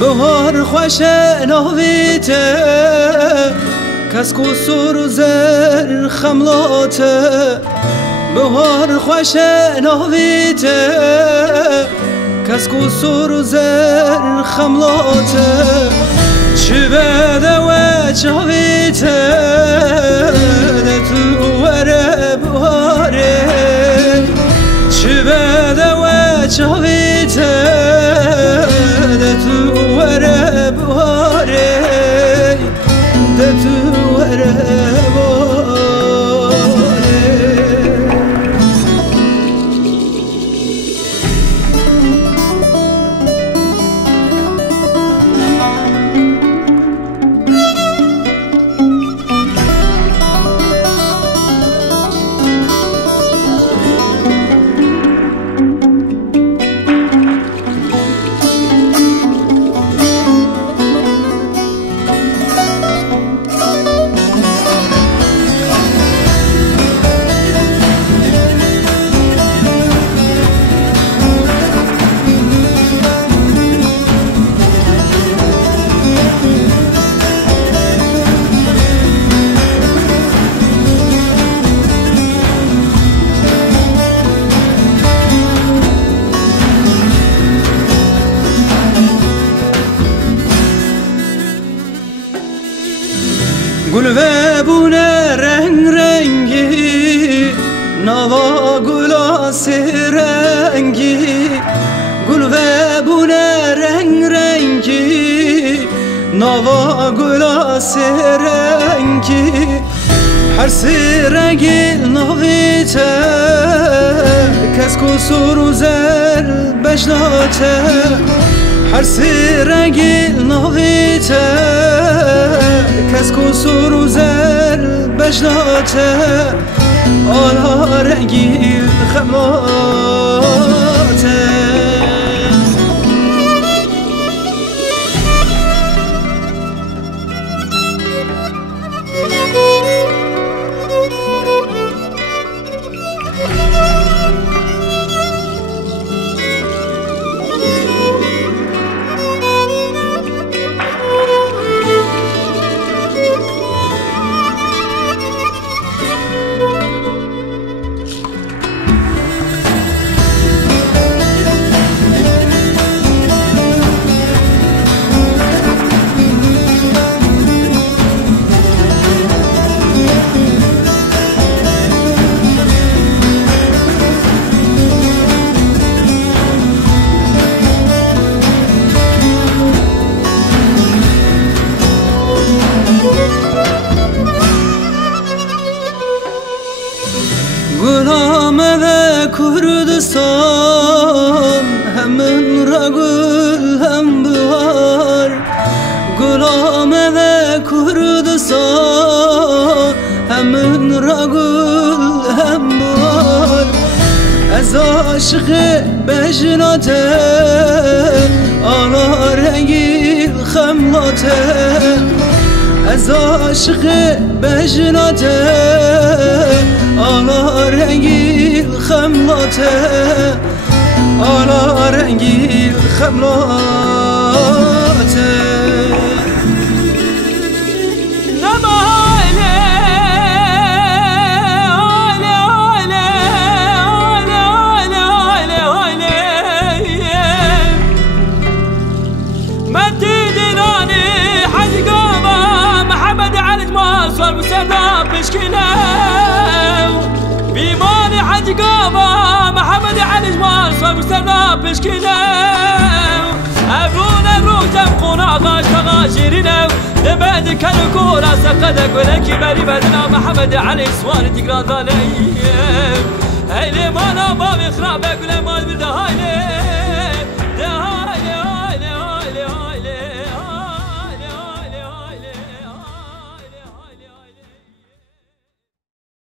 بهار خوش ناویته کس قصور و زر خملاته بهار خوش ناویته کس قصور و زر خملاته چی بده و چاویته ده تو وره بهاره چی بده و چاویته ده تو وره بهاره ده تو وره بهاره گل و بونه رنگ رنگی نوا گلا رنگی گل و بونه رنگ رنگی نوا گلا رنگی هر رنگی نویته کس قصور و زر بشناته هر رنگی نویته کس قصور و زر بشناته آلا رنگی خماته گلامه کردستان همون را گل هم بهار گلامه کردستان همون را گل هم بهار از عاشق بجناته آلا رنگی خملاته از عاشق بجناته آلا رنگی خملاته آلا رنگی خملاته بيماني حج قابا محمد علي جمال صار مستنى بشكينا أبرونا روجا بقونا غاش تغاشرنا دبادك الكورة سقدك ولكي بري بدنا محمد علي سوان تقران ظالي هاي لي مانا بابي خرابك ولا ما برده هاي